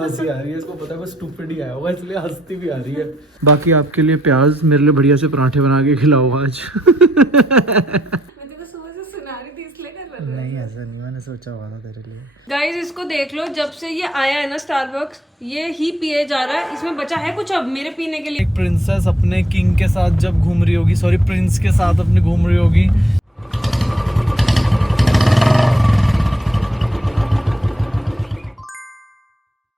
हंसी आ रही है, इसको पता है वो स्टूपिड ही आया होगा इसलिए हंसती भी आ रही है। बाकी आपके लिए प्याज, मेरे लिए बढ़िया से पराठे बना के खिलाओ आज। नहीं ऐसा नहीं, मैंने सोचा हुआ था तेरे लिए। गाइस इसको देख लो, जब से ये आया है ना स्टारबक्स, ये ही पिए जा रहा है। इसमें बचा है कुछ अब मेरे पीने के लिए? एक प्रिंसेस अपने किंग के साथ जब घूम रही होगी, सॉरी प्रिंस के साथ अपने घूम रही होगी।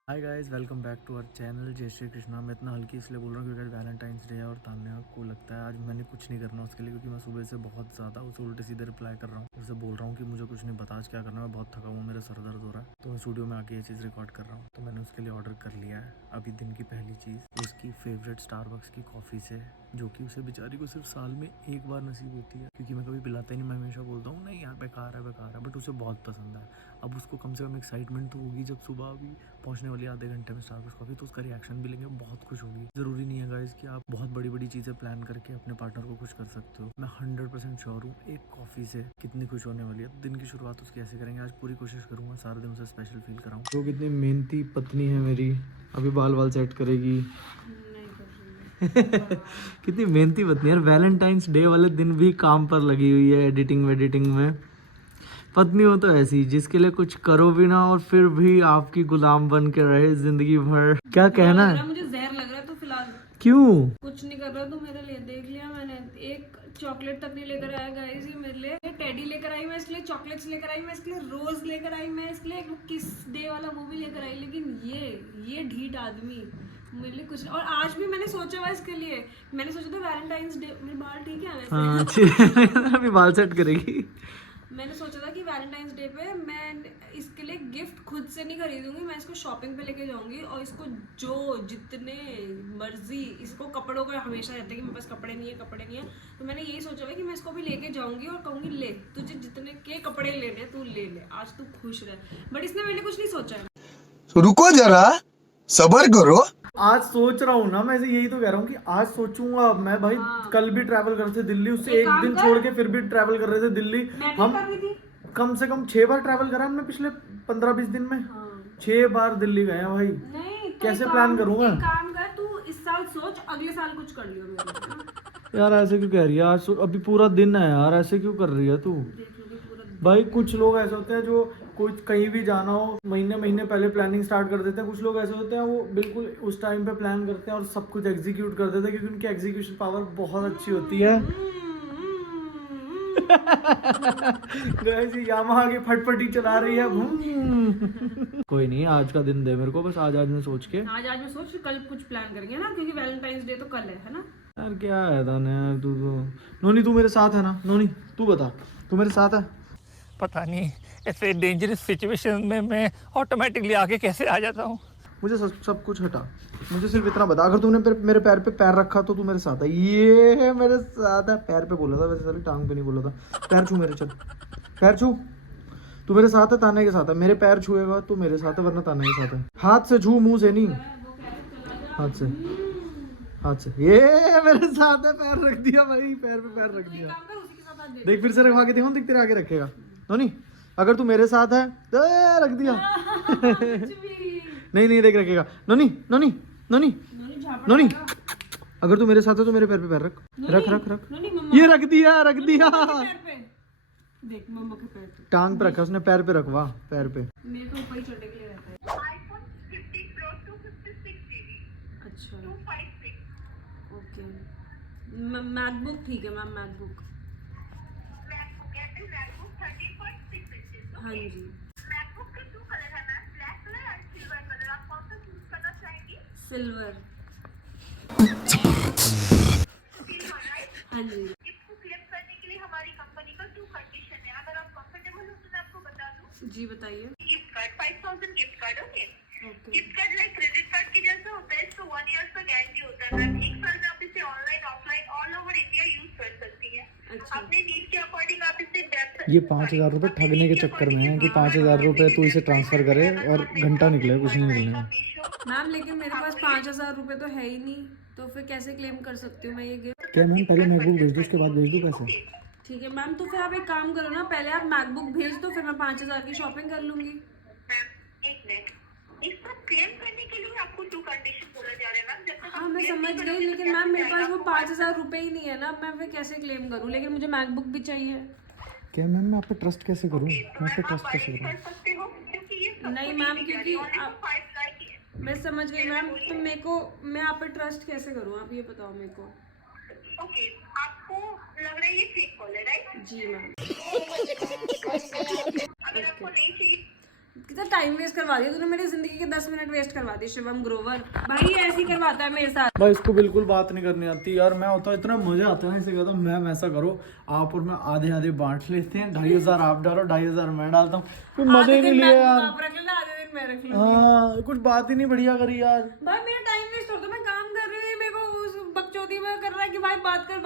Hi guys, welcome back to our channel Jai Shri Krishna. मैं इतना हल्की इसलिए बोल रहा हूँ क्योंकि वैलेंटाइंस डे है और तान्या को लगता है आज मैंने कुछ नहीं करना उसके लिए, क्योंकि मैं सुबह से बहुत ज़्यादा उसे उल्टे सीधे रिप्लाई कर रहा हूँ। उसे बोल रहा हूँ कि मुझे कुछ नहीं पता आज क्या करना है, मैं बहुत थका हुआ, मेरा सर दर्द हो रहा है, तो मैं स्टूडियो में आके ये चीज़ रिकॉर्ड कर रहा हूँ। तो मैंने उसके लिए ऑर्डर कर लिया है अभी दिन की पहली चीज़ उसकी फेवरेट स्टारबक्स की कॉफ़ी से, जो कि उसे बेचारी को सिर्फ साल में एक बार नसीब होती है, क्योंकि मैं कभी पिलाता ही नहीं। मैं हमेशा बोलता हूँ नहीं यार बेकार है, बट उसे बहुत पसंद है। अब उसको कम से कम एक्साइटमेंट तो होगी जब सुबह अभी पहुंचने वाली आधे घंटे में स्टारबक्स कॉफ़ी, तो उसका रिएक्शन भी लेंगे, बहुत खुश होगी। ज़रूरी नहीं है गाइस कि आप बहुत बड़ी बड़ी चीज़ें प्लान करके अपने पार्टनर को खुश कर सकते हो। मैं 100% श्योर हूँ एक कॉफ़ी से कितनी खुश होने वाली है। दिन की शुरुआत उसकी ऐसे करेंगे, आज पूरी कोशिश करूँगा सारा दिन उसे स्पेशल फील कराऊँ। तो कितनी मेहनती पत्नी है मेरी, अभी बाल सेट करेगी। कितनी मेहनती पत्नी है, वैलेंटाइंस डे वाले दिन भी काम पर लगी हुई है एडिटिंग में। पत्नी हो तो ऐसी जिसके लिए कुछ करो भी ना और फिर भी आपकी गुलाम बन के रहे जिंदगी भर। क्या कहना है? मुझे जहर लग रहा है। तो फिलहाल क्यों कुछ नहीं कर रहा तू मेरे लिए? देख लिया मैंने, एक चॉकलेट तक नहीं लेकर आया गाइस ये मेरे लिए। टेडी लेकर आई मैं, इसके लिए चॉकलेट्स लेकर आई मैं, इसके लिए रोज लेकर आई मैं, इसके लिए एक किस डे वाला वो भी लेकर आई, लेकिन ये ढीठ आदमी मेरे लिए कुछ। और आज भी मैंने सोचा हुआ इसके लिए, मैंने सोचा था वैलेंटाइंस डे, मेरे बाल ठीक है वैसे। हाँ अच्छी अभी बाल सेट करेगी। मैंने सोचा था कि वैलेंटाइंस डे पे मैं इसके लिए गिफ्ट खुद से नहीं खरीदूंगी, मैं इसको शॉपिंग पे लेके जाऊंगी और इसको जो जितने मर्जी, इसको कपड़ों का हमेशा रहता है कि मेरे पास कपड़े नहीं है, तो मैंने यही सोचा है कि मैं इसको भी लेके जाऊंगी और कहूंगी ले तुझे जितने के कपड़े लेने तू ले आज तू खुश रह। बट इसने मैंने कुछ नहीं सोचा है। तो रुको जरा सबर करो। आज सोच रहा हूँ ना, मैं यही तो कह रहा हूँ कि आज सोचूंगा अब मैं भाई। हाँ। कल भी ट्रैवल कर रहे थे दिल्ली, उससे एक दिन छोड़ के फिर भी ट्रैवल कर रहे थे दिल्ली। हम कम से कम 6 बार ट्रैवल करा हमने पिछले 15-20 दिन में। 6 बार दिल्ली गए हैं भाई। नहीं तो कैसे प्लान करूंगा? काम कर तू, इस साल सोच, अगले साल कुछ कर लियो मेरे। यार ऐसे क्यों कह रही है? आज अभी पूरा दिन है यार, ऐसे क्यों कर रही है तू? भाई कुछ लोग ऐसे होते हैं जो कोई कहीं भी जाना हो महीने पहले प्लानिंग स्टार्ट कर देते हैं। कुछ लोग ऐसे होते हैं वो बिल्कुल उस टाइम पे प्लान करते हैं और सब कुछ एग्जीक्यूट कर देते हैं, क्योंकि उनकी एग्जीक्यूशन पावर बहुत अच्छी होती है। गाइस ये यामाहा की फटफटी चला रही है। कोई नहीं, आज का दिन दे मेरे को, बस आज में सोच के आज में सोच, फिर कल कुछ प्लान करेंगे ना, क्योंकि वैलेंटाइंस डे तो कल है ना। यार क्या है था यार, तू तो नोनी तू मेरे साथ है ना? नोनी तू बता, तू मेरे साथ है? पता नहीं ऐसे डेंजरस सिचुएशन में मैं ऑटोमेटिकली आगे कैसे आ जाता हूँ। मुझे सब कुछ हटा, मुझे सिर्फ इतना बता, अगर तूने मेरे पैर पे पैर रखा तो तू मेरे साथ है। ये मेरे साथ है। पैर पे बोला था वैसे, सारी टांग पे नहीं बोला था। पैर छू मेरे, चल पैर छू। तू मेरे साथ है, ताने के साथ है। मेरे पैर छुएगा तो मेरे साथ है, वरना ताने के साथ है। हाथ से छू, मुंह से नहीं, हाथ से। ये मेरे साथ है, पैर रख दिया भाई, पैर पे पैर रख दिया। देख फिर से रखवा के देखो, देख तेरे आगे रखेगा। नोनी अगर तू मेरे साथ है तो रख दिया। नहीं देख रखेगा। नोनी अगर तू मेरे साथ है तो मेरे पैर पे पैर रख। ये रख दिया। देख मम्मा के पैर पे, टांग पे रखा उसने, पैर पे रखवा, पैर पे। मेरे को ऊपर ही चढ़ने के लिए रहता है। iPhone 15 Pro 256 GB अच्छा 256 ओके, मैकबुक ठीक है ma'am, MacBook. MacBook Apple MacBook 13.6 inches। हाँ जी। MacBook के 2 कलर है ma'am, black colour and silver colour. आप कौन सा चूज करना चाहेंगी? सिल्वर। Silver right. हाँ जी। गिफ्ट को क्लेम करने के लिए हमारी कंपनी का 2 कंडीशन है। अगर आप कंफर्टेबल हो तो मैं आपको बता दूं। जी बताइए। Gift card 5000 gift card. Okay okay gift card like credit card के जैसा होता है, इसको 1 ईयर का गारंटी होता है मैम। 1 साल में आप इसे online offline all over India use कर सकती हैं। अच्छा। अपने नीड के अकॉर्डिंग आप इसे ये 5,000 रुपये ठगने के चक्कर में है कि 5,000 रुपये तू इसे ट्रांसफर करे और घंटा निकले, कुछ नहीं निकलेगा। मैम लेकिन मेरे पास 5,000 रुपए तो है ही नहीं, तो फिर कैसे क्लेम कर सकती हूँ मैं ये गिफ्ट? क्या मैम पहले मैकबुक भेज दो, उसके बाद भेज दो पैसे? ठीक है मैम, तो फिर आप एक काम करो ना, पहले आप मैकबुक भेज दो, फिर मैं 5,000 की शॉपिंग कर लूंगी। मैम एक मिनट, इसको क्लेम करने मैं समझ गई, लेकिन मैम मेरे पास वो 5,000 रुपए ही नहीं है ना, मैं फिर कैसे क्लेम करूँ? लेकिन मुझे मैकबुक भी चाहिए। क्या मैम मैं आप पे ट्रस्ट कैसे करूँ? मैं आप पे आप ट्रस्ट कैसे बाइक करूँ? कर सकते हो क्योंकि ये सबको नहीं मैम, देने जा क्योंकि रही है, only आप, for 5 लाख ही है। मैं समझ गई मैम, तो मेरे को, मैं आप पे ट्रस्ट कैसे करूँ? आप ये बताओ मेरे को। ओके, आपको लग रहा है ये फेक कॉल है, राइट? जी मैम। अगर आपको नहीं चाहिए कितना टाइम वेस्ट करवा दिया तूने, मेरी जिंदगी के 10 मिनट वेस्ट करवा दिए शिवम ग्रोवर। भाई ये ऐसे ही करवाता है मेरे साथ। भाई इसको बिल्कुल बात नहीं करनी आती यार। मैं होता इतना मजा आता है ना, इसे कहता हूँ मैम ऐसा करो आप और मैं आधे आधे बांट लेते हैं, 2,500 आप डालो 2,500 मैं डालता हूँ, फिर मजे ही नहीं लिया यार। आप रख लेना, आधे दिन मैं रख लूँ। हाँ कुछ बात ही नहीं बढ़िया करी यार। भाई मेरा टाइम वेस्ट होता है, मैं काम कर रही हूँ, मेरे को उस बकचोदी में कर रहा है कि भाई बात कर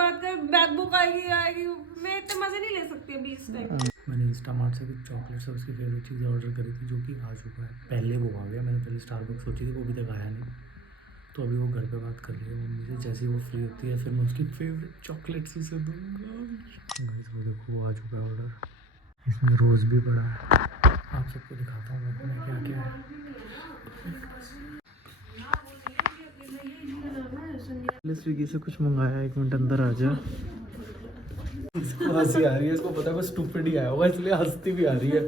मैकबुक आएगी आएगी। मैं इतने मजे नहीं ले सकती अभी इस टाइम। मैंने इंस्टामार्ट से कुछ चॉकलेट्स और उसकी फेवरेट चीज़ें ऑर्डर करी थी, जो कि आ चुका है। पहले वो आ गया, मैंने पहले स्टारबक्स सोची थी, वो अभी तक आया नहीं। तो अभी वो घर पे बात कर रही है मम्मी से, जैसे ही वो फ्री होती है फिर मैं उसकी फेवरेट चॉकलेट्स उसे दूँगा। वो देखो वो आ चुका है ऑर्डर, इसमें रोज़ भी पड़ा है। आप सबको दिखाता हूँ मैं क्या क्या है। स्विगी से कुछ मंगाया, 1 मिनट अंदर आ जा। इसको हंसी आ रही है, इसको पता है कुछ स्टूपिड ही आया होगा इसलिए हंसती भी आ रही है।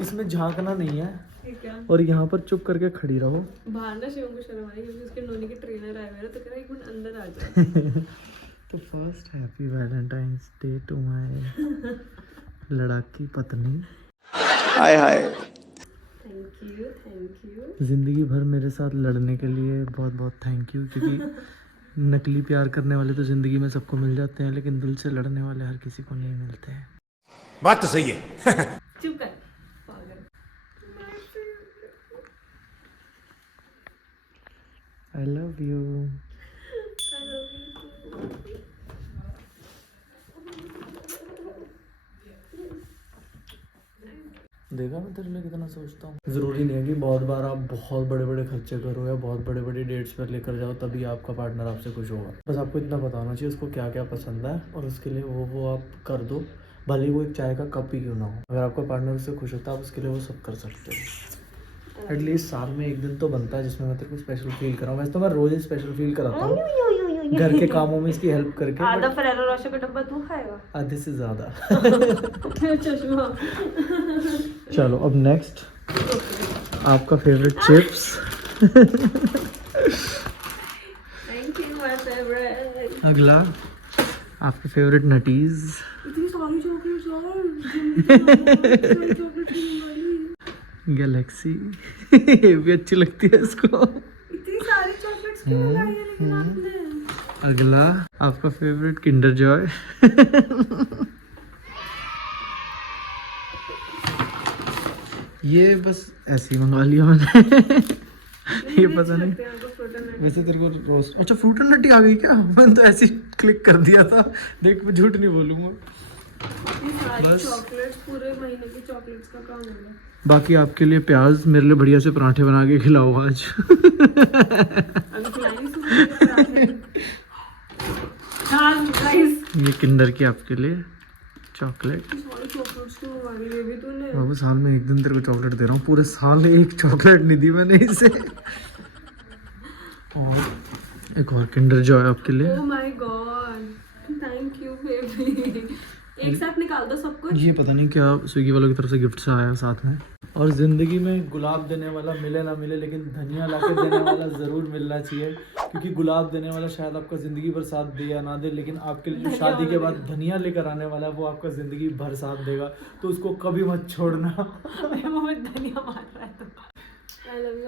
इसमें झांकना नहीं है और यहाँ पर चुप करके खड़ी रहो। बाहर ना शिवम को शर्म आई क्योंकि उसके नोनी के ट्रेनर आए हुए हैं, तो कह रहा है 1 मिनट अंदर आ जाओ। तो first happy Valentine's day to my लड़ाकी पत्नी। हाय हाय। Thank you. जिंदगी भर मेरे साथ लड़ने के लिए बहुत बहुत थैंक यू, क्योंकि नकली प्यार करने वाले तो जिंदगी में सबको मिल जाते हैं, लेकिन दिल से लड़ने वाले हर किसी को नहीं मिलते हैं। बात तो सही है। चुप कर पागल। I love you. देखा मैं तेरे लिए कितना सोचता हूँ। ज़रूरी नहीं है कि बहुत बार आप बहुत बड़े बड़े खर्चे करो या बहुत बड़े बड़े डेट्स पर लेकर जाओ तभी आपका पार्टनर आपसे खुश होगा। बस आपको इतना पता होना चाहिए उसको क्या क्या पसंद है और उसके लिए वो आप कर दो, भले ही वो एक चाय का कप ही क्यों ना हो। अगर आपका पार्टनर उससे खुश होता है आप उसके लिए वो सब कर सकते हो। एटलीस्ट साल में 1 दिन तो बनता है जिसमें मैं तेरे को स्पेशल फील कराऊँ। वैसे तो मैं रोज़ ही स्पेशल फील कराता हूँ घर के कामों में इसकी हेल्प करके। आधा फरेरो रोशो का डब्बा तू खाएगा? आधे से ज़्यादा। चश्मा। चलो अब नेक्स्ट आपका favourite chips. Thank you my favourite. अगला आपके फेवरेट नटीज। इतनी सारी चॉकलेट्स गैलेक्सी ये भी अच्छी लगती है इसको। इतनी सारी चॉकलेट्स क्यों मंगाई है लेकिन आपने? अगला आपका फेवरेट किंडर जॉय। ये बस ऐसे ही मंगवा लिया मैंने। ये पता नहीं, वैसे तेरे को रोस्ट। अच्छा फ्रूट एंड नटी आ गई क्या? मैंने तो ऐसे ही क्लिक कर दिया था। देख मैं झूठ नहीं बोलूँगा। बस चॉकलेट्स पूरे महीने की चॉकलेट्स का काम होगा। बाकी आपके लिए प्याज, मेरे लिए बढ़िया से पराठे बना के खिलाओ आज। अभी खिलाएंगे ये किंडर की आपके लिए चॉकलेट। चॉकलेट्स क्यों मंगा ली ये भी तूने? बाबू साल में 1 दिन तेरे को चॉकलेट दे रहा हूँ, पूरे साल में 1 चॉकलेट नहीं दी मैंने इसे। और एक और किंडर जॉय आपके लिए। Oh my God, thank you baby. एक साथ निकाल दो सब कुछ। ये पता नहीं क्या स्विगी वालों की तरफ से गिफ्ट से आया साथ में। और ज़िंदगी में गुलाब देने वाला मिले ना मिले, लेकिन धनिया लाके देने वाला ज़रूर मिलना चाहिए, क्योंकि गुलाब देने वाला शायद आपका ज़िंदगी भर साथ दे या ना दे, लेकिन आपके लिए जो शादी के बाद धनिया लेकर आने वाला है वो आपका ज़िंदगी भर साथ देगा, तो उसको कभी मत छोड़ना। वो धनिया मार रहा है तो। I love you,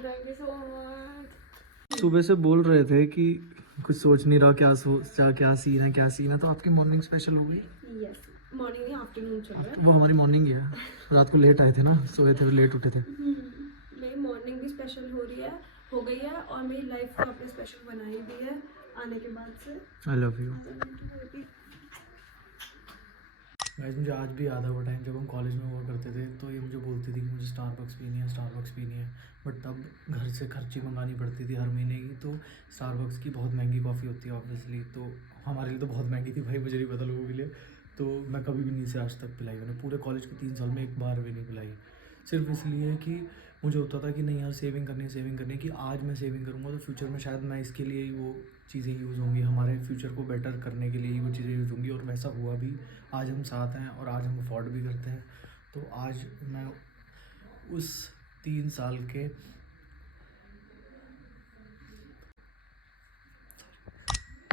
thank you so much. सुबह से बोल रहे थे कि कुछ सोच नहीं रहा, क्या सीन है, तो आपकी मॉर्निंग स्पेशल हो गई। यस, मॉर्निंग नहीं आफ्टरनून चल रहा है। वो हमारी मॉर्निंग ही है, रात को लेट आए थे ना, सोए थे लेट उठे थे। मेरी मॉर्निंग भी स्पेशल हो गई है और मेरी लाइफ को आपने स्पेशल बनाई भी है आने के बाद से। I love you guys. मुझे आज भी याद है वो टाइम जब हम कॉलेज में हुआ करते थे, तो ये मुझे बोलती थी कि मुझे स्टारबक्स पीनी है, बट तब घर से खर्ची मंगानी पड़ती थी हर महीने की। तो स्टारबक्स की बहुत महंगी कॉफ़ी होती है ऑब्वियसली, तो हमारे लिए तो बहुत महंगी थी भाई, मुझे नहीं पता लोगों के लिए। तो मैं कभी भी नहीं से आज तक पिलाई, मैंने पूरे कॉलेज के 3 साल में 1 बार भी नहीं पिलाई, सिर्फ इसलिए कि मुझे होता था कि नहीं यार सेविंग करनी है कि आज मैं सेविंग करूँगा तो फ्यूचर में शायद मैं इसके लिए ही वो चीज़ें यूज़ होंगी, हमारे फ्यूचर को बेटर करने के लिए ही वो चीज़ें यूज़ होंगी। और वैसा हुआ भी, आज हम साथ हैं और आज हम अफोर्ड भी करते हैं। तो आज मैं उस 3 साल के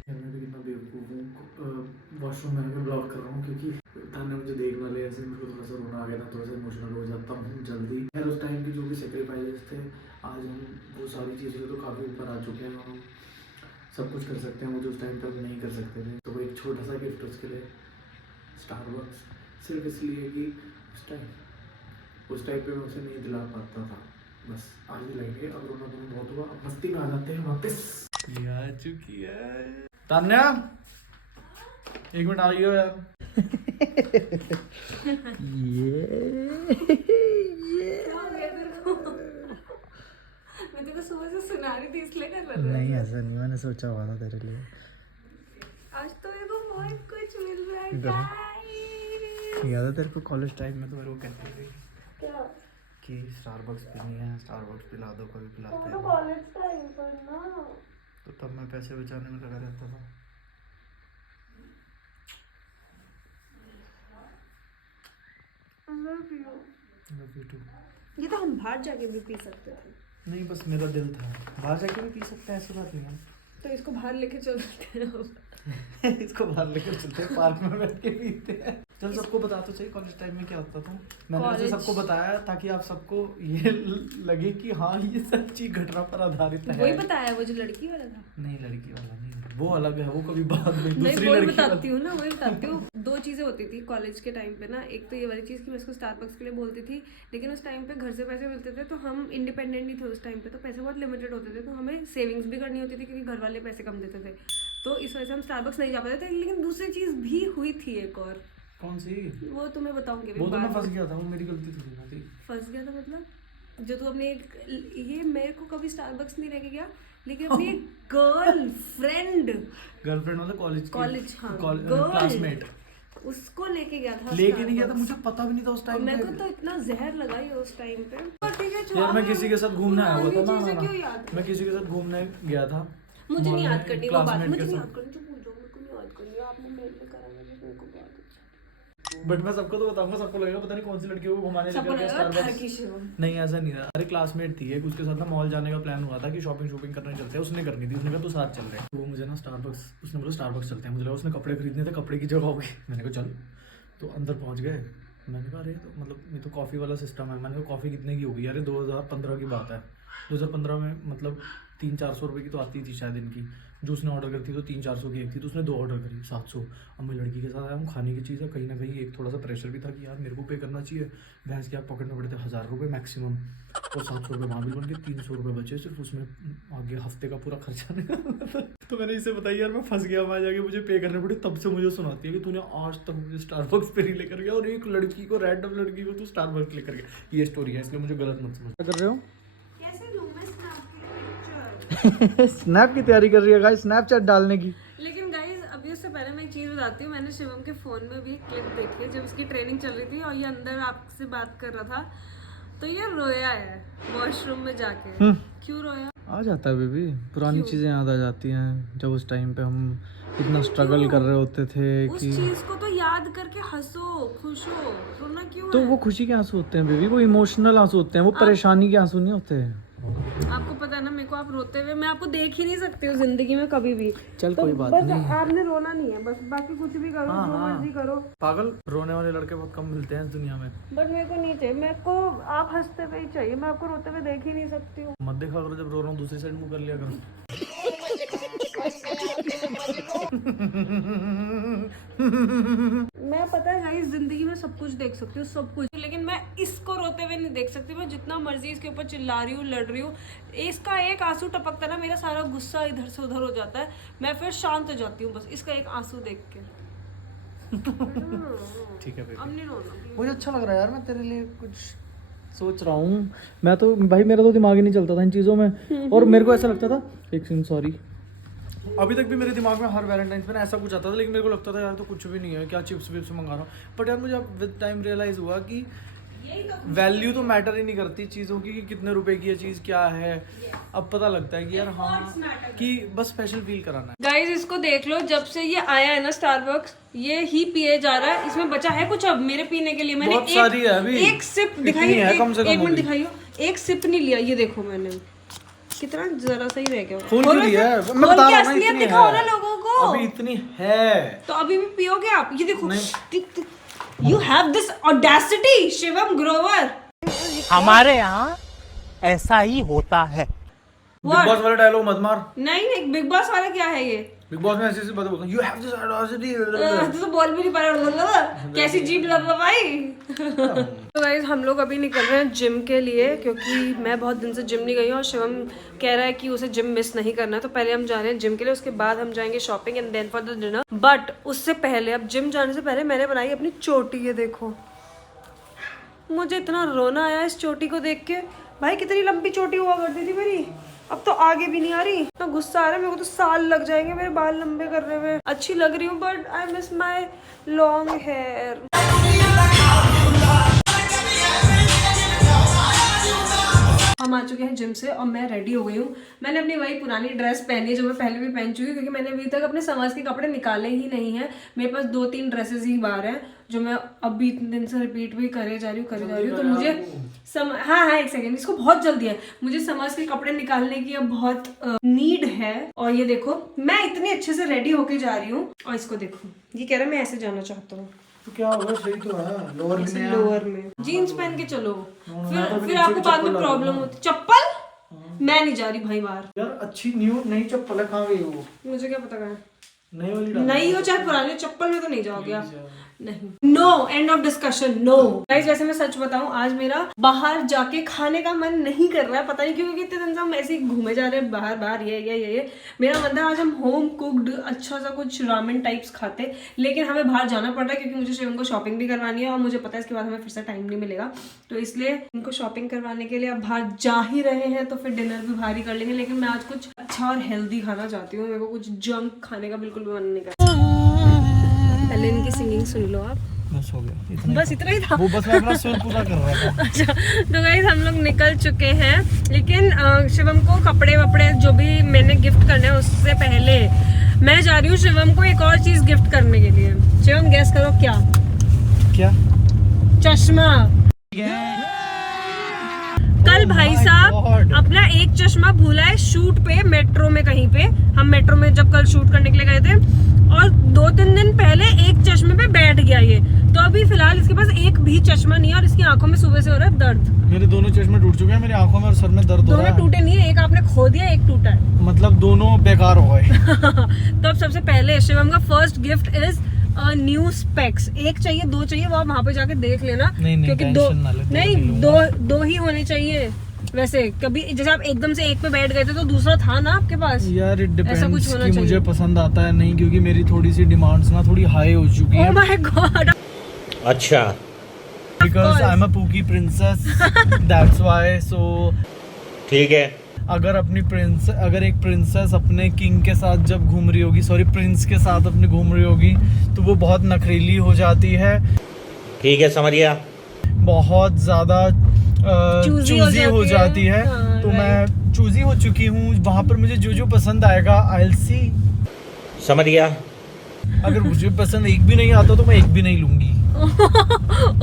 मैं भी कितना बेवकूफ़ हूँ, वॉशरूम में ब्लॉग कर रहा हूँ क्योंकि तान्या मुझे देखने वाले ऐसे मेरे को थोड़ा सा रोना आ गया था, थोड़ा सा इमोशनल हो जाता हूँ जल्दी। खैर उस टाइम की जो भी सेक्रीफाइसेस थे, आज हम वो सारी चीज़ें तो काफ़ी ऊपर आ चुके हैं और हम सब कुछ कर सकते हैं, मुझे उस टाइम पर नहीं कर सकते थे। तो वो एक छोटा सा गिफ्ट उसके लिए स्टारबक्स, सिर्फ इसलिए कि उस टाइम पे मैं उसे नहीं दिला पाता था। बस आज दिलाएंगे, अब रोना धोना बहुत हुआ, अब मस्ती में आ जाते हैं वापस। ये आ चुकी है तान्या, 1 मिनट आइयो यार। मैं तेरे को सुबह से सुना रही थी इसलिए कर रहा था। नहीं ऐसा नहीं, मैंने सोचा हुआ था तेरे लिए। आज तो मेरे को बहुत कुछ मिल रहा है guys। याद है तेरे को कॉलेज टाइम में तो मेरे को कहती थी क्या? कि स्टारबक्स पीनी है, स्टारबक्स पिला दो, कभी पिलाते तो हैं। कॉलेज टाइम पर ना। तो तब मैं पैसे बचाने में लगा रहता था। Love you। Love you too। ये तो हम बाहर जाके भी पी सकते थे। नहीं बस मेरा दिल था, बाहर जाके भी पी सकते हैं, ऐसी बात नहीं है। तो इसको बाहर लेके चलते हैं हम। इसको बाहर लेकर चलते हैं, पार्क में बैठ के पीते हैं। चल सबको बता तो सही कॉलेज टाइम में क्या होता था। मैंने वैसे सबको बताया ताकि आप सबको ये लगे कि हाँ ये सब चीज घटना पर आधारित है। वही बताया वो जो लड़की वाला था। नहीं लड़की वाला नहीं, वो अलग है, वो कभी बाद में नहीं दूसरी वही लड़की बताती हूँ ना, वही बताती हूँ। 2 चीज़ें होती थी कॉलेज के टाइम पे ना। एक तो ये वाली चीज़ कि मैं इसको स्टारबक्स के लिए बोलती थी, लेकिन उस टाइम पे घर से पैसे मिलते थे तो हम इंडिपेंडेंट नहीं थे उस टाइम पे, तो पैसे बहुत लिमिटेड होते थे, तो हमें सेविंग्स भी करनी होती थी क्योंकि घर वाले पैसे कम देते थे। तो इस वजह से हम स्टारबक्स नहीं जा पाते थे। लेकिन दूसरी चीज़ भी हुई थी एक और, कौन सी? वो तुम्हें बताऊंगी वो तो मैं फंस गया था, वो मेरी गलती थोड़ी ना थी। फंस गया था मतलब जो तू अपने ये मेरे को कभी स्टारबक्स नहीं लेके गया, लेकिन अपनी एक गर्लफ्रेंड मतलब कॉलेज हाँ क्लासमेट उसको लेके गया था। लेके नहीं गया था, मुझे पता भी नहीं था उस टाइम मेरे को तो इतना जहर लगा ही उस टाइम पे। और ठीक है यार मैं किसी के साथ घूमने आया हुआ था चीजें ना, क्यों याद? मैं किसी के साथ घूमने गया था। मुझे नहीं याद करनी वो बात, classmate मुझे के नहीं साथ। याद करनी, तो पूछो मेरे को नहीं याद करनी। आपने मेरे लिए करा मेरे को बहुत अच्छा। बट मैं सबको तो बताऊंगा, सबको लगेगा पता नहीं कौन सी लड़की को घुमाने सबको लेके गया लगा Starbucks। ठरकी शिव। नहीं ऐसा नहीं था, अरे क्लासमेट थी एक, उसके साथ ना मॉल जाने का प्लान हुआ था कि शॉपिंग करने चलते हैं, उसने करनी थी, उसने कहा तू साथ चल रहे हैं। तो वो मुझे ना स्टारबक्स, उसने बोला स्टारबक्स चलते हैं, मुझे लगा उसने कपड़े खरीदने थे, कपड़े की जगह होगी। मैंने कहा चल, तो अंदर पहुंच गए। मैंने कहा अरे तो मतलब ये तो कॉफ़ी वाला सिस्टम है। मैंने कहा कॉफ़ी कितने की होगी? अरे 2015 की बात है, 2015 में मतलब 300-400 रुपये की तो आती थी शायद इनकी। जो उसने ऑर्डर करती तो 300-400 की एक थी, तो उसने 2 ऑर्डर करी 700। अब मैं लड़की के साथ आया हूँ, खाने की चीज़ है, कहीं ना कहीं एक थोड़ा सा प्रेशर भी था कि यार मेरे को पे करना चाहिए। भैंस के आप पॉकेट में पड़े थे 1000 रुपये मैक्सिमम, और 700 रुपये वहाँ बिल बन के 300 रुपये बचे सिर्फ, उसमें आगे हफ्ते का पूरा खर्चा निकल। तो मैंने इसे बताया यार मैं फंस गया, वहाँ जाके मुझे पे करने पड़े। तब से मुझे सुनाती है कि तूने आज तक मुझे स्टारबक्स पे नहीं लेकर गया, और एक लड़की को, रैंडम लड़की को तू स्टारबक्स लेकर गया। ये स्टोरी है, इसलिए मुझे गलत मत समझ। क्या कर रहे हो? कैसे लूं मैं स्नैप की पिक्चर? स्नैप की तैयारी कर रही है गाइस, स्नैपचैट डालने की। लेकिन गाइस अभी उससे पहले मैं एक चीज़ बताती हूँ। मैंने शिवम के फ़ोन में भी एक क्लिप देखी है जब उसकी ट्रेनिंग चल रही थी और ये अंदर आपसे बात कर रहा था, तो ये रोया है वॉशरूम में जाके। क्यों रोया? आ जाता है बेबी, पुरानी चीज़ें याद आ जाती हैं, जब उस टाइम पे हम इतना स्ट्रगल कर रहे होते थे उस कि चीज को तो याद करके हंसो, खुश हो, रोना क्यों तो है? वो खुशी के आंसू होते हैं बेबी, वो इमोशनल आंसू होते हैं, वो परेशानी के आंसू नहीं होते हैं। आपको पता है ना मेरे को आप रोते हुए मैं आपको देख ही नहीं सकती हूँ जिंदगी में कभी भी। चल तो कोई बात बस नहीं। आपने रोना नहीं है, बस बाकी कुछ भी करो, जो मर्जी करो। पागल, रोने वाले लड़के बहुत कम मिलते हैं इस दुनिया में। बट मेरे को नहीं चाहिए, मेरे को आप हंसते हुए ही चाहिए, मैं आपको रोते हुए देख ही नहीं सकती हूँ। मत देखा करो जब रो रहा हूँ, दूसरी साइड मुंह कर लिया करो। मैं पता है गाइस जिंदगी में सब कुछ देख सकती हूँ, सब कुछ, लेकिन मैं इसको रोते हुए नहीं देख सकती। मैं जितना मर्जी इसके ऊपर चिल्ला रही हूँ, लड़ रही हूँ, इसका एक आंसू टपकता ना मेरा सारा गुस्सा इधर से उधर हो जाता है, मैं फिर शांत हो जाती हूँ बस इसका एक आंसू देख के। ठीक है बेबी, अब नहीं रोना। मुझे अच्छा लग रहा है यार, मैं तेरे लिए कुछ सोच रहा हूँ। मैं तो भाई मेरा तो दिमाग ही नहीं चलता था इन चीज़ों में, और मेरे को ऐसा लगता था, एक सेकंड सॉरी, अभी तक भी मेरे दिमाग में हर वैलेंटाइंस पे ना ऐसा कुछ आता था, लेकिन मेरे को लगता था यार तो कुछ भी नहीं है, क्या चिप्स विप्स मंगा रहा हूँ। बट यार मुझे अब विद टाइम रियलाइज़ हुआ कि वैल्यू तो मैटर ही नहीं करती चीज़ों की कि कितने रुपए की ये चीज़ क्या है। अब पता लगता है कि यार हाँ कि बस स्पेशल फील कराना है। गाइज इसको देख लो, जब से ये आया है ना स्टारबक्स, ये ही पिए जा रहा है। इसमें बचा है कुछ अब मेरे पीने के लिए। मैंने बहुत सारी है अभी। एक सिप दिखाई, एक मिनट दिखाइयो, एक सिप नहीं लिया। ये देखो मैंने कितना जरा सा ही रह गया। खोल क्यों लिया है? मैं बता रहा हूं ना, इतनी दिखाओ ना है। लोगों को। अभी इतनी है तो अभी भी पियोगे आप? ये देखो, you have this audacity Shivam Grover. हमारे यहाँ ऐसा ही होता है। बिग बॉस वाला डायलॉग मत मार। नहीं बिग बॉस वाला क्या है ये? बिग बॉस में ऐसे बात बोलता हूं, यू हैव दिस ऑडेसिटी। तू तो बोल भी नहीं पा रहा, कैसी जीभ लगा भाई। तो गाइस हम लोग अभी निकल रहे हैं जिम के लिए, क्योंकि मैं बहुत दिन से जिम नहीं गई हूँ और शिवम कह रहा है कि उसे जिम मिस नहीं करना है। तो पहले हम जा रहे हैं जिम के लिए, उसके बाद हम जाएंगे shopping and then for the dinner. But उससे पहले, अब जिम जाने से पहले मैंने बनाई अपनी चोटी। ये देखो, मुझे इतना रोना आया इस चोटी को देख के। भाई कितनी लंबी चोटी हुआ करती थी मेरी, अब तो आगे भी नहीं आ रही। इतना गुस्सा आ रहा है मेरे को, तो साल लग जाएंगे मेरे बाल लंबे करने में। अच्छी लग रही हूँ but I miss my long hair. हम आ चुके हैं जिम से और मैं रेडी हो गई हूँ। मैंने अपनी वही पुरानी ड्रेस पहनी है जो मैं पहले भी पहन चुकी हूँ, क्योंकि मैंने अभी तक अपने समर्स के कपड़े निकाले ही नहीं है। मेरे पास 2-3 ड्रेसेस ही बाहर हैं जो मैं अभी इतने दिन से रिपीट भी करे जा रही हूँ। तो मुझे हाँ एक सेकेंड, इसको बहुत जल्दी है। मुझे समर्स के कपड़े निकालने की अब बहुत नीड है। और ये देखो मैं इतने अच्छे से रेडी होके जा रही हूँ, और इसको देखो, ये कह रहा है मैं ऐसे जाना चाहता हूँ। तो क्या होगा, सही तो है। लोअर में जीन्स पहन के चलो, फिर आपको बाद में प्रॉब्लम होती। चप्पल मैं नहीं जा रही भाई बाहर। यार अच्छी न्यू नई चप्पल है, कहाँ गई वो? मुझे क्या पता कहाँ नई वाली डाल। नहीं हो चाहे पुराने, चप्पल में तो नहीं जाओगे आप। नहीं, no, end of discussion, no. Guys वैसे मैं सच बताऊं, आज मेरा बाहर जाके खाने का मन नहीं कर रहा है। पता नहीं क्यों, क्योंकि इतने दिन से हम ऐसे ही घूमे जा रहे हैं बाहर ये। मेरा मन था आज हम होम कुक्ड अच्छा सा कुछ रामेन टाइप्स खाते, लेकिन हमें बाहर जाना पड़ रहा है क्योंकि मुझे शिवम को शॉपिंग भी करवानी है और मुझे पता है इसके बाद हमें फिर से टाइम नहीं मिलेगा। तो इसलिए इनको शॉपिंग करवाने के लिए अब बाहर जा ही रहे हैं, तो फिर डिनर भी बाहर ही कर लेंगे। लेकिन मैं आज कुछ अच्छा और हेल्दी खाना चाहती हूँ। मेरे को कुछ जंक खाने का बिल्कुल भी मन नहीं करता। पहले इनकी सिंगिंग सुन लो आप। बस हो गया, बस इतना ही था। वो बस मैं अपना सुर पूरा कर रहा था। अच्छा तो गाइस हम लोग निकल चुके हैं, लेकिन शिवम को कपड़े वपड़े जो भी मैंने गिफ्ट करने हैं उससे पहले मैं जा रही हूँ शिवम को एक और चीज गिफ्ट करने के लिए। शिवम गैस करो क्या? चश्मा। कल भाई साहब अपना एक चश्मा भूला है शूट पे, मेट्रो में कहीं पे। हम मेट्रो में जब कल शूट करने के लिए गए थे, और 2-3 दिन पहले एक चश्मे पे बैठ गया ये। तो अभी फिलहाल इसके पास एक भी चश्मा नहीं है और इसकी आंखों में सुबह से हो रहा है दर्द। मेरे दोनों चश्मे टूट चुके हैं, मेरी आंखों में और सर में दर्द हो रहा है। दोनों टूटे नहीं है, एक आपने खो दिया, एक टूटा है। मतलब दोनों बेकार हो गए। तो अब सबसे पहले शिवम का first gift is new specs. एक चाहिए, 2 चाहिए, वो आप वहाँ पे जाके देख लेना। नहीं, क्योंकि दो ही होने चाहिए। वैसे कभी जैसे आप एकदम से एक पे बैठ गए थे तो दूसरा था ना आपके पास। यार इट ऐसा कुछ डिपेंड्स होना कि चाहिए। मुझे पसंद आता है नहीं, क्योंकि मेरी थोड़ी सी डिमांड्स ना थोड़ी हाई हो चुकी ओह है। My god. अच्छा, because I am a pookie princess, that's why. So ठीक है। अगर एक प्रिंसेस अपने किंग के साथ जब घूम रही होगी, सॉरी प्रिंस के साथ अपने घूम रही होगी, तो वो बहुत नखरीली हो जाती है, ठीक है, समझ गया। बहुत ज्यादा चूजी हो जाती है। हाँ, तो मैं चूजी हो चुकी हूँ। वहाँ पर मुझे जो पसंद आएगा आई विल सी। समझ गया। अगर मुझे पसंद एक भी नहीं आता तो मैं एक भी नहीं लूंगी।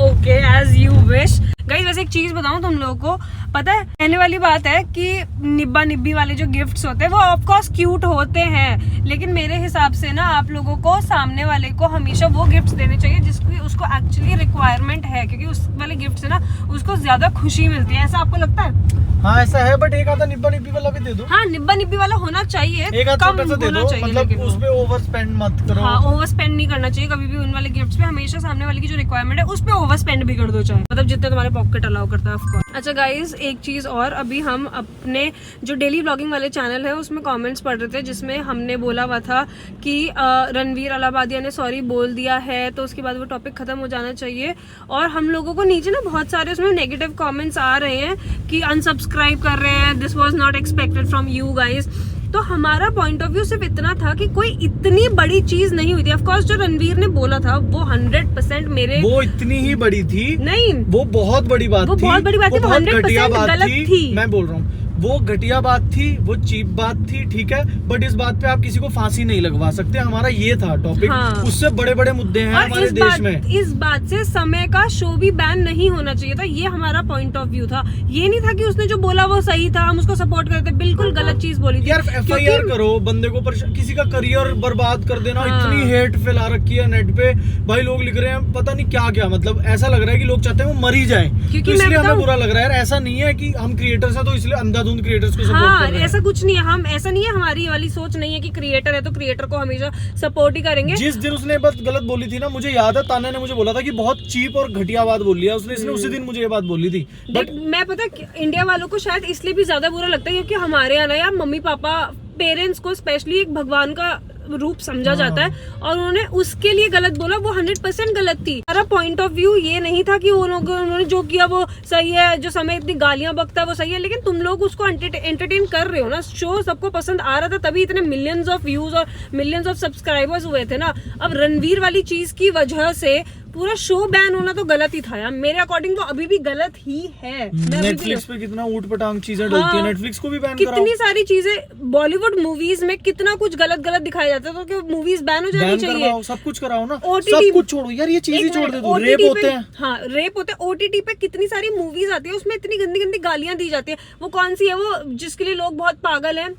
Okay, as you wish. Guys वैसे एक चीज बताऊं तुम लोगों को, पता है कहने वाली बात है कि निब्बा निब्बी वाले जो गिफ्ट्स होते हैं वो ऑफ कोर्स क्यूट होते हैं, लेकिन मेरे हिसाब से ना आप लोगों को सामने वाले को हमेशा वो गिफ्ट्स देने चाहिए जिसकी उसको एक्चुअली रिक्वायरमेंट है, क्योंकि उस वाले गिफ्ट से ना उसको ज्यादा खुशी मिलती है। ऐसा आपको लगता है? हाँ ऐसा है, बट एक आधा निब्बा निब्बी वाला भी दे दो। हाँ निब्बा निब्बी वाला होना चाहिए, एक आधा कम पैसा दे होना दो, चाहिए, मतलब लेकिन उस पे ओवर स्पेंड मत करो। हाँ ओवर स्पेंड नहीं करना चाहिए कभी भी उन वाले गिफ्ट्स पे। हमेशा सामने वाले की जो रिक्वायरमेंट है उस पे ओवर स्पेंड भी कर दो, चाहे मतलब जितना तुम्हारे पॉकेट अलाउ करता है ऑफ कोर्स। अच्छा गाइस एक चीज और, अभी हम अपने जो डेली व्लॉगिंग वाले चैनल है उसमें कमेंट्स पढ़ रहे थे जिसमें हमने बोला हुआ था कि रणवीर अलाहाबादिया ने सॉरी बोल दिया है, तो उसके बाद वो टॉपिक खत्म हो जाना चाहिए। और हम लोगों को नीचे ना बहुत सारे उसमें नेगेटिव कमेंट्स आ रहे हैं कि अनसब्सक्राइब कर रहे हैं, this was not expected from you guys. तो हमारा पॉइंट ऑफ व्यू सिर्फ इतना था कि कोई इतनी बड़ी चीज नहीं हुई थी। ऑफ कोर्स जो रणवीर ने बोला था वो 100% मेरे, वो इतनी ही बड़ी थी नहीं, वो बहुत बड़ी बात वो थी, बहुत बड़ी बात थी, वो बहुत 100% घटिया बात गलत थी। मैं बोल रहा हूँ वो घटिया बात थी, वो चीप बात थी, ठीक है, बट इस बात पे आप किसी को फांसी नहीं लगवा सकते। हमारा ये था टॉपिक। हाँ। उससे बड़े बड़े मुद्दे हैं और हमारे देश में। इस बात से समय का शो भी बैन नहीं होना चाहिए था, ये हमारा पॉइंट ऑफ व्यू था। ये नहीं था कि उसने जो बोला वो सही था, हम उसको सपोर्ट करते, बिल्कुल गलत चीज बोली थी। यार FIR करो, बंदे को किसी का करियर बर्बाद कर देना। हाँ। इतनी हेट फैला रखी है नेट पे, भाई लोग लिख रहे हैं पता नहीं क्या क्या, मतलब ऐसा लग रहा है कि लोग चाहते हैं वो मर ही जाए। क्योंकि तो इसलिए मैं हमें बुरा लग रहा है यार। ऐसा नहीं है कि हम क्रिएटर्स हैं तो इसलिए अंधाधुंध क्रिएटर्स को सपोर्ट कर रहे हैं। ऐसा कुछ नहीं है, हम ऐसा नहीं है, हमारी वाली सोच नहीं है कि क्रिएटर है तो क्रिएटर को हमेशा सपोर्ट ही करेंगे। जिस दिन उसने बात गलत बोली थी ना, मुझे याद है तान्या ने मुझे बोला था कि बहुत चीप और घटिया बात बोली है उसने, इसने उसी दिन मुझे ये बात बोली थी। बट मैं पता इंडिया वालों को शायद इसलिए भी ज्यादा बुरा लगता है क्योंकि हमारे यहाँ ना यार मम्मी पापा पेरेंट्स को स्पेशली एक भगवान का रूप समझा जाता है, और उन्होंने उसके लिए गलत बोला, वो 100% गलत थी। हमारा पॉइंट ऑफ व्यू ये नहीं था कि उन्होंने जो किया वो सही है, जो समय इतनी गालियां बकता है वो सही है, लेकिन तुम लोग उसको एंटरटेन कर रहे हो ना। शो सबको पसंद आ रहा था तभी इतने मिलियंस ऑफ व्यूज और मिलियंस ऑफ सब्सक्राइबर्स हुए थे ना। अब रणवीर वाली चीज की वजह से पूरा शो बैन होना तो गलत ही था यार, मेरे अकॉर्डिंग वो अभी भी गलत ही है। नेटफ्लिक्स पे कितना ऊट पटांग चीजें डलती है, नेटफ्लिक्स को भी बैन कराओ। कितनी सारी चीजें बॉलीवुड मूवीज में कितना कुछ गलत गलत दिखाया जाता है, तो क्या मूवीज बैन हो जानी चाहिए? सब कुछ कराओ ना, OTT सब कुछ छोड़ो यार, ये चीज ही छोड़ दे दो। रेप होते हैं, हाँ रेप होते हैं। OTT पे कितनी सारी मूवीज आती है, उसमें इतनी गंदी गंदी गालियां दी जाती है। वो कौन सी है वो जिसके लिए लोग बहुत पागल हैं?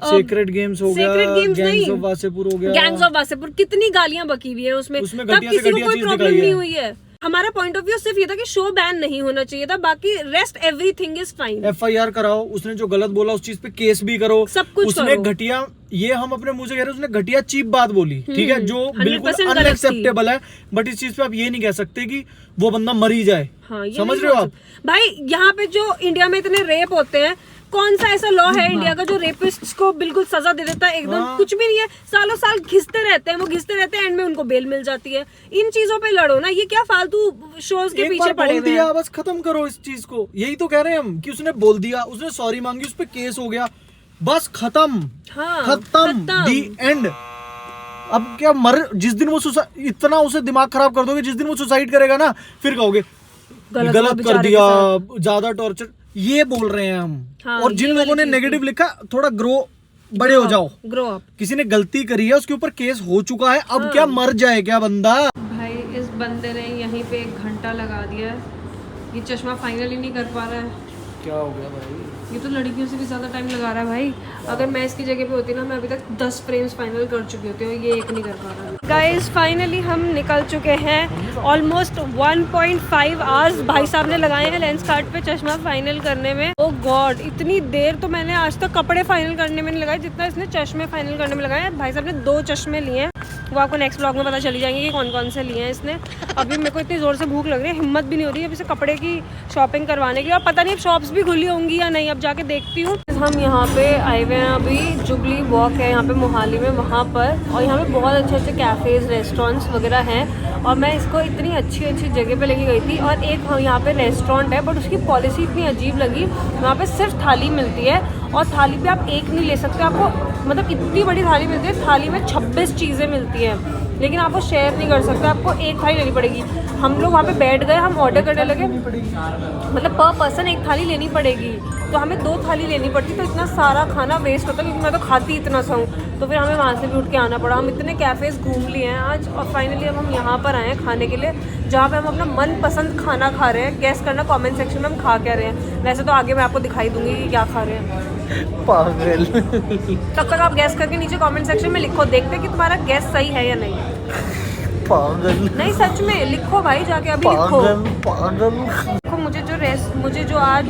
सीक्रेट गेम्स हो गया, गैंग्स ऑफ वासेपुर हो गया, गैंग्स ऑफ वासेपुर, कितनी गालियां बकी हुई है उसमें, उसमें तब घटिया से किसी को घटिया कोई चीज प्रॉब्लम दिखाई नहीं है। हुई है। हमारा पॉइंट ऑफ व्यू सिर्फ ये था कि शो बैन नहीं होना चाहिए था, बाकी rest everything is fine. FIR कराओ, उसने जो गलत बोला उस चीज पे केस भी करो, सब कुछ उसने करो। घटिया, ये हम अपने मुंह से कह रहे हैं, उसने घटिया चीप बात बोली, ठीक है, जो 100% बिल्कुल गलत थी। अनएक्सेप्टेबल है। बट इस चीज पे आप ये नहीं कह सकते कि वो बंदा मर ही जाए। हाँ, ये समझ नहीं रहे हो बोल आप? सकते। भाई यहाँ पे जो इंडिया में इतने रेप होते हैं, कौन सा ऐसा लॉ है इंडिया का जो रेपिस्ट को बिल्कुल सजा दे देता है? एकदम कुछ भी नहीं है। सालों साल घिसते रहते हैं, वो घिसते रहते हैं, एंड में उनको बेल मिल जाती है। इन चीजों पे लड़ो ना, ये क्या फालतू शोज के एक पीछे बार पड़े बोल हुए दिया, हैं। बस खत्म करो इस चीज को। यही तो कह रहे हैं हम कि उसने बोल दिया, उसने सॉरी मांगी, उस पे केस हो गया, बस खत्म। हाँ, खत्म, दी एंड। अब क्या जिस दिन वो इतना उसे दिमाग खराब कर दोगे, जिस दिन वो सुसाइड करेगा ना, फिर कहोगे गलत कर दिया, ज्यादा टॉर्चर, ये बोल रहे हैं हम। हाँ, और जिन ये लोगों ने वाली नेगेटिव लिखा, थोड़ा बड़े हो जाओ। Grow up. किसी ने गलती करी है, उसके ऊपर केस हो चुका है, अब क्या मर जाए क्या बंदा? भाई इस बंदे ने यहीं पे 1 घंटा लगा दिया है, ये चश्मा फाइनल ही नहीं कर पा रहा है। क्या हो गया भाई? ये तो लड़कियों से भी ज़्यादा टाइम लगा रहा है भाई। अगर मैं इसकी जगह पे होती ना, मैं अभी तक 10 फ्रेम्स फाइनल कर चुकी होती हूँ, ये एक नहीं कर पा रहा। गाइस फाइनली हम निकल चुके हैं। ऑलमोस्ट 1.5 आवर्स भाई साहब ने लगाए हैं लेंस कार्ट पे चश्मा फाइनल करने में। ओह गॉड, इतनी देर तो मैंने आज तक कपड़े फाइनल करने में नहीं लगाए जितना इसने चश्मे फाइनल करने में लगाए। भाई साहब ने 2 चश्मे लिए हैं, वो आपको नेक्स्ट ब्लॉग में पता चली जाएंगे कि कौन कौन से लिए हैं इसने। अभी मेरे को इतनी ज़ोर से भूख लग रही है, हिम्मत भी नहीं हो रही है अभी से कपड़े की शॉपिंग करवाने की। और पता नहीं अब शॉप्स भी खुली होंगी या नहीं, अब जाके देखती हूँ। हम यहाँ पे आए हुए हैं, अभी जुबली वॉक है यहाँ पे मोहाली में, वहाँ पर। और यहाँ पे बहुत अच्छे अच्छे कैफ़ेज़, रेस्टोरेंट्स वगैरह हैं। और मैं इसको इतनी अच्छी अच्छी जगह पे लेके गई थी, और एक यहाँ पे रेस्टोरेंट है, बट उसकी पॉलिसी इतनी अजीब लगी। वहाँ पे सिर्फ थाली मिलती है, और थाली पे आप एक नहीं ले सकते। आपको मतलब इतनी बड़ी थाली मिलती है, थाली में 26 चीज़ें मिलती हैं, लेकिन आप वो शेयर नहीं कर सकते, आपको एक थाली लेनी पड़ेगी। हम लोग वहाँ पे बैठ गए, हम ऑर्डर करने लगे, मतलब पर पर्सन एक थाली लेनी पड़ेगी, तो हमें 2 थाली लेनी पड़ती, तो इतना सारा खाना वेस्ट होता, क्योंकि मैं तो खाती इतना सा हूँ। तो फिर हमें वहाँ से भी उठ के आना पड़ा। हम इतने कैफ़ेज़ घूम लिए हैं आज, और फाइनली अब हम यहाँ पर आए हैं खाने के लिए, जहाँ पे हम अपना मनपसंद खाना खा रहे हैं। गेस करना कमेंट सेक्शन में हम खा क्या रहे हैं। वैसे तो आगे मैं आपको दिखाई दूँगी कि क्या खा रहे हैं। पागल। तब तक आप गैस करके नीचे कमेंट सेक्शन में लिखो, देखते हैं कि तुम्हारा गैस सही है या नहीं। पागल नहीं सच में लिखो भाई, जाके अभी लिखो। पागल। देखो मुझे जो आज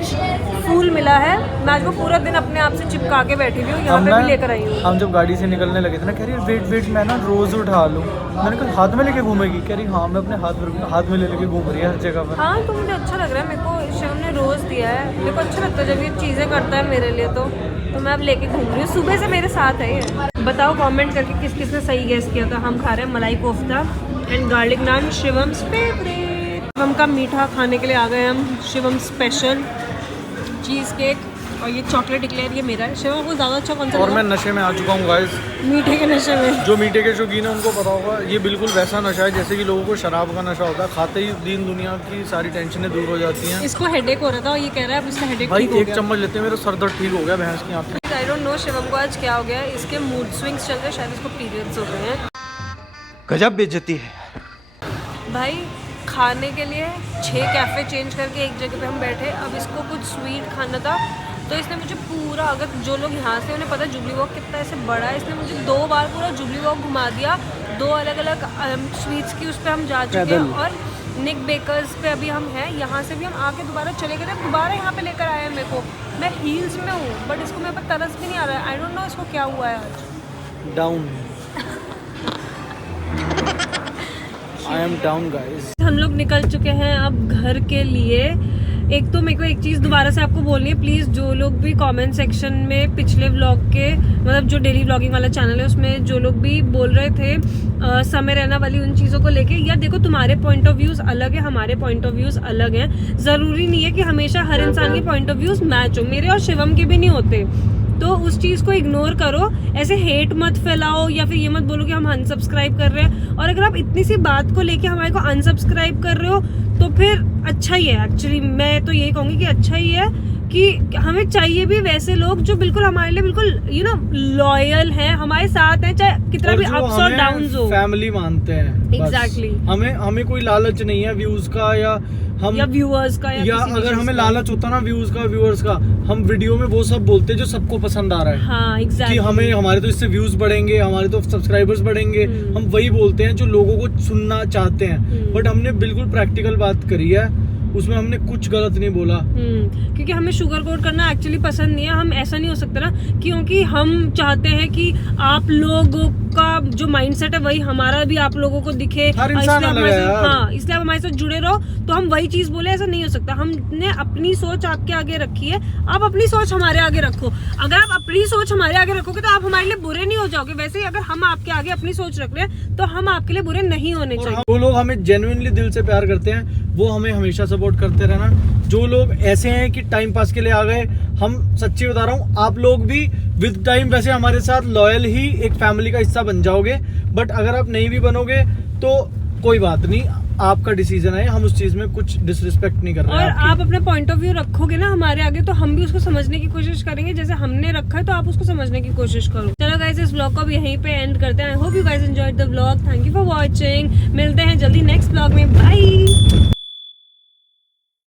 फूल मिला है, मैं आज वो पूरा दिन अपने आप से चिपका के बैठी हुई हूँ, यहाँ पे भी लेकर आई हूँ। हम जब गाड़ी से निकलने लगे थे ना, कह रही वेट मैं ना रोज उठा लूँ। मैंने कहा हाथ में लेके घूमेगी? कह रही हाँ, मैं अपने हाथ में ले लेके घूम रही है हर जगह पर। हाँ तो मुझे अच्छा लग रहा है, मेरे को शिव ने रोज़ दिया है, मेरे को अच्छा लगता है जब ये चीज़ें करता है मेरे लिए, तो मैं अब लेके घूम रही हूँ। सुबह से मेरे साथ है ये। बताओ कमेंट करके किस किस ने सही गेस किया था। हम खा रहे हैं malai kofta and garlic naan, Shivam's favourite. Shivam का मीठा खाने के लिए आ गए हम, शिवम स्पेशल चीज़ केक। और ये चॉकलेट इक्लेयर ये मेरा है। शिवम को ज़्यादा अच्छा कौन सा और मैं लगा? नशे में आ चुका हूँ गाइस। मीठे के नशे में। जो मीठे के शौकीन है उनको पता होगा, ये बिल्कुल वैसा नशा है जैसे कि लोगों को शराब का नशा होता है। खाते ही दीन दुनिया की सारी टेंशनें दूर हो जाती हैं। इसको हेडेक हो रहा था और ये कह रहा है अब इसका हेडेक भाई ठीक हो एक गया। चम्मच लेते हैं मेरा सर दर्द ठीक हो गया भैंस की आँख में। आई डोंट नो शिवम को आज क्या हो गया है, इसके मूड स्विंग्स चल रहे हैं, शायद इसको पीरियड्स हो गए हैं। गजब बेइज्जती है। भाई खाने के लिए 6 कैफ़े चेंज करके एक जगह पे हम बैठे। अब इसको कुछ स्वीट खाना था तो इसने मुझे पूरा, अगर जो लोग यहाँ से उन्हें पता है जुबली वॉक कितना ऐसे बड़ा है, इसने मुझे 2 बार पूरा जुबली वॉक घुमा दिया। 2 अलग अलग स्वीट्स की उस पर हम जा चुके हैं और निक बेकर्स पे अभी हम हैं। यहाँ से भी हम आके दोबारा चले गए थे, दोबारा यहाँ पे लेकर आए हैं मेरे को। मैं हील्स में हूँ बट इसको मेरे पर तरस भी नहीं आ रहा है। आई डोंट नो इसको क्या हुआ है आज। Down I am down guys. हम लोग निकल चुके हैं अब घर के लिए। एक तो मेरे को एक चीज़ दोबारा से आपको बोलनी है, प्लीज़ जो लोग भी कमेंट सेक्शन में पिछले व्लॉग के, मतलब जो डेली व्लॉगिंग वाला चैनल है उसमें जो लोग भी बोल रहे थे समय रहना वाली उन चीज़ों को लेके, यार देखो तुम्हारे पॉइंट ऑफ व्यूज़ अलग है, हमारे पॉइंट ऑफ व्यूज़ अलग हैं। ज़रूरी नहीं है कि हमेशा हर इंसान के पॉइंट ऑफ व्यूज़ मैच हो। मेरे और शिवम के भी नहीं होते, तो उस चीज़ को इग्नोर करो। ऐसे हेट मत फैलाओ या फिर ये मत बोलो कि हम अनसब्सक्राइब कर रहे हैं। और अगर आप इतनी सी बात को लेके हमारे को अनसब्सक्राइब कर रहे हो तो फिर अच्छा ही है। एक्चुअली मैं तो यही कहूँगी कि अच्छा ही है कि हमें चाहिए भी वैसे लोग जो बिल्कुल हमारे लिए बिल्कुल लॉयल हैं, हमारे साथ हैं, चाहे कितना भी अप्स और डाउन्स हो। फैमिली मानते हैं Exactly. हमें कोई लालच नहीं है व्यूज का या व्यूअर्स का या किसी भी अगर चीज़ हमें का। लालच होता ना व्यूज का व्यूअर्स का, हम वीडियो में वो सब बोलते जो सबको पसंद आ रहा है। हाँ कि एग्जैक्टली। हमारे तो इससे व्यूज बढ़ेंगे, हमारे तो सब्सक्राइबर्स बढ़ेंगे। हम वही बोलते हैं जो लोगों को सुनना चाहते हैं। बट हमने बिल्कुल प्रैक्टिकल बात करी है, उसमें हमने कुछ गलत नहीं बोला। क्योंकि हमें शुगर कोट करना एक्चुअली पसंद नहीं है। हम ऐसा नहीं हो सकता ना, क्योंकि हम चाहते हैं कि आप लोगों का जो माइंडसेट है वही हमारा भी आप लोगों को दिखे। हर इंसान अलग है यार। हाँ, इसलिए आप हमारे साथ जुड़े रहो तो हम वही चीज बोले, ऐसा नहीं हो सकता। हमने अपनी सोच आपके आगे रखी है, आप अपनी सोच हमारे आगे रखो। अगर आप अपनी सोच हमारे आगे रखोगे तो आप हमारे लिए बुरे नहीं हो जाओगे। वैसे ही अगर हम आपके आगे अपनी सोच रख रहे हैं तो हम आपके लिए बुरे नहीं होने चाहिए। वो लोग हमें जेन्युइनली दिल से प्यार करते हैं, वो हमें हमेशा सपोर्ट करते रहना। जो लोग ऐसे हैं कि टाइम पास के लिए आ गए, हम सच्ची बता रहा हूँ, आप लोग भी विद टाइम वैसे हमारे साथ लॉयल ही एक फैमिली का हिस्सा बन जाओगे। बट अगर आप नहीं भी बनोगे तो कोई बात नहीं, आपका डिसीजन है, हम उस चीज में कुछ डिसरिस्पेक्ट नहीं कर रहे और हैं आपकी। आप अपना पॉइंट ऑफ व्यू रखोगे ना हमारे आगे तो हम भी उसको समझने की कोशिश करेंगे, जैसे हमने रखा है तो आप उसको समझने की कोशिश करो। चलो गाइस, इस व्लॉग को अब यहीं पे एंड करते हैं। I hope you guys enjoyed the vlog. Thank you for watching. मिलते हैं जल्दी नेक्स्ट व्लॉग में। बाय।